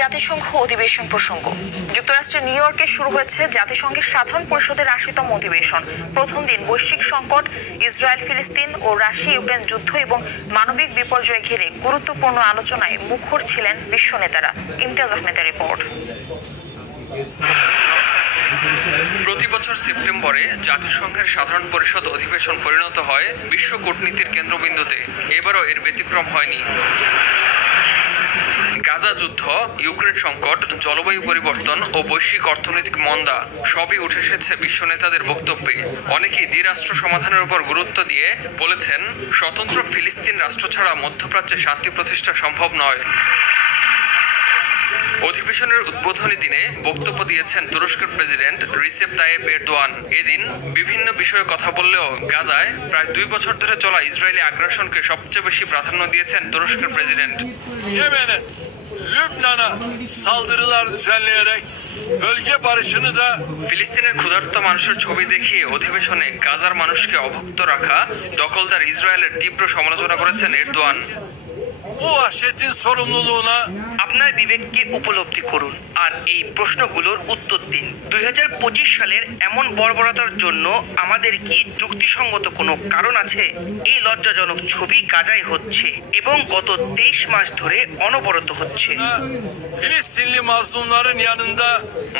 জাতিসংঘ অধিবেশন প্রসঙ্গ। যুক্তরাষ্ট্রের নিউ ইয়র্কে শুরু হয়েছে জাতিসংঘের সাধারণ পরিষদের ৮০তম অধিবেশন। প্রথম দিন বৈশ্বিক সংকট, ইসরায়েল ফিলিস্তিন ও রাশিয়া ইউক্রেন যুদ্ধ এবং মানবিক বিপর্যয় ঘিরে গুরুত্বপূর্ণ আলোচনায় মুখর ছিলেন বিশ্ব নেতারা। ইমতিয়াজ আহমেদের রিপোর্ট। প্রতি বছর সেপ্টেম্বরে জাতিসংঘের সাধারণ পরিষদ অধিবেশন পরিণত হয় বিশ্ব কূটনীতির কেন্দ্রবিন্দুতে। এবারও এর ব্যতিক্রম হয়নি। গাজা যুদ্ধ, ইউক্রেন সংকট, জলবায়ু পরিবর্তন ও বৈশ্বিক অর্থনৈতিক মন্দা সবই উঠে এসেছে বিশ্ব নেতাদের বক্তব্যে। অনেকেই দ্বিরাষ্ট্র সমাধানের উপর গুরুত্ব দিয়ে বলেছেন, স্বতন্ত্র ফিলিস্তিন রাষ্ট্র ছাড়া মধ্যপ্রাচ্যে শান্তি প্রতিষ্ঠা সম্ভব নয়। অধিবেশনের উদ্বোধনী দিনে বক্তব্য দিয়েছেন তুরস্কের প্রেসিডেন্ট রিসেপ তাইয়েপ এরদোয়ান। এদিন বিভিন্ন বিষয়ে কথা বললেও গাজায় প্রায় 2 বছর ধরে চলা ইসরায়েলি আগ্রাসনকে সবচেয়ে বেশি প্রাধান্য দিয়েছেন তুরস্কের প্রেসিডেন্ট। ফিলিস্তিনের ক্ষুধার্ত মানুষের ছবি দেখিয়ে অধিবেশনে গাজার মানুষকে অভুক্ত রাখা দখলদার ইসরায়েলের তীব্র সমালোচনা করেছেন এরদোয়ান। আপনার বিবেককে উপলব্ধি করুন আর এই প্রশ্নগুলোর উত্তর দিন। 2025 সালের এমন বর্বরতার জন্য আমাদের কি যুক্তিসঙ্গত কোনো কারণ আছে? এই লজ্জাজনক ছবি গাজায় হচ্ছে এবং গত 23 মাস ধরে অনবরত হচ্ছে।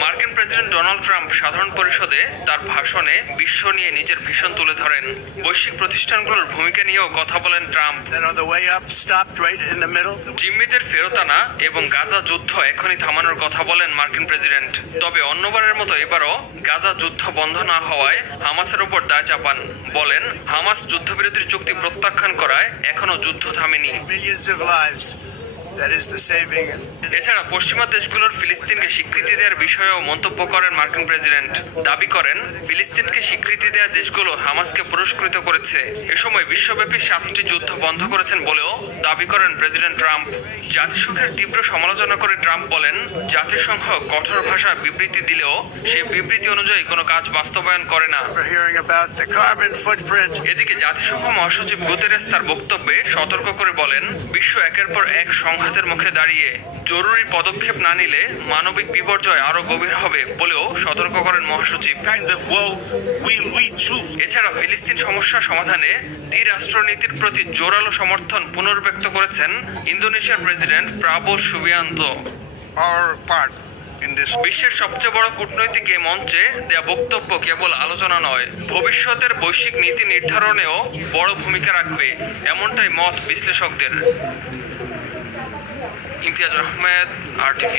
মার্কিন প্রেসিডেন্ট ডোনাল্ড ট্রাম্প সাধারণ পরিষদে তার ভাষণে বিশ্ব নিয়ে নিজের ভীষণ তুলে ধরেন। বৈশ্বিক প্রতিষ্ঠানগুলোর ভূমিকা নিয়েও কথা বলেন ট্রাম্প। জিম্মিদের ফেরত আনা এবং গাজা যুদ্ধ এখনই থামানোর কথা বলেন মার্কিন প্রেসিডেন্ট। তবে অন্যবারের মতো এবারও গাজা যুদ্ধ বন্ধ না হওয়ায় হামাসের উপর দায় চাপান। বলেন, হামাস যুদ্ধবিরতির চুক্তি প্রত্যাখ্যান করায় এখনো যুদ্ধ থামেনি। এছাড়া পশ্চিমা দেশগুলোর ফিলিস্তিনকে স্বীকৃতি দেওয়ার বিষয়েও মন্তব্য করেন মার্কিন প্রেসিডেন্ট। দাবি করেন, ফিলিস্তিনকে স্বীকৃতি দেওয়া দেশগুলো হামাসকে পুরস্কৃত করেছে। এ সময় বিশ্বব্যাপী 7টি যুদ্ধ বন্ধ করেছেন বলেও দাবি করেন প্রেসিডেন্ট ট্রাম্প। জাতিসংঘের তীব্র সমালোচনা করে ট্রাম্প বলেন, জাতিসংঘ কঠোর ভাষা বিবৃতি দিলেও সে বিবৃতি অনুযায়ী কোনো কাজ বাস্তবায়ন করে না। এদিকে জাতিসংঘ মহাসচিব গুতেরেস তার বক্তব্যে সতর্ক করে বলেন, বিশ্ব একের পর এক সংঘাতের মুখে দাঁড়িয়ে জরুরি পদক্ষেপ না নিলে মানবিক বিপর্যয় আরো গভীর হবে বলেও সতর্ক করেন মহাসচিব। এছাড়া ফিলিস্তিন সমস্যা সমাধানে দ্বিরাষ্ট্রনীতির প্রতি জোরালো সমর্থন পুনর্ব্যক্ত করেছেন ইন্দোনেশিয়ার প্রেসিডেন্ট প্রাবো সুবিয়ান্তো। বিশ্বের সবচেয়ে বড় কূটনৈতিক মঞ্চে দেয়া বক্তব্য কেবল আলোচনা নয়, ভবিষ্যতের বৈশ্বিক নীতি নির্ধারণেও বড় ভূমিকা রাখবে, এমনটাই মত বিশ্লেষকদের। ইমতিয়াজ আহমেদ, RTV।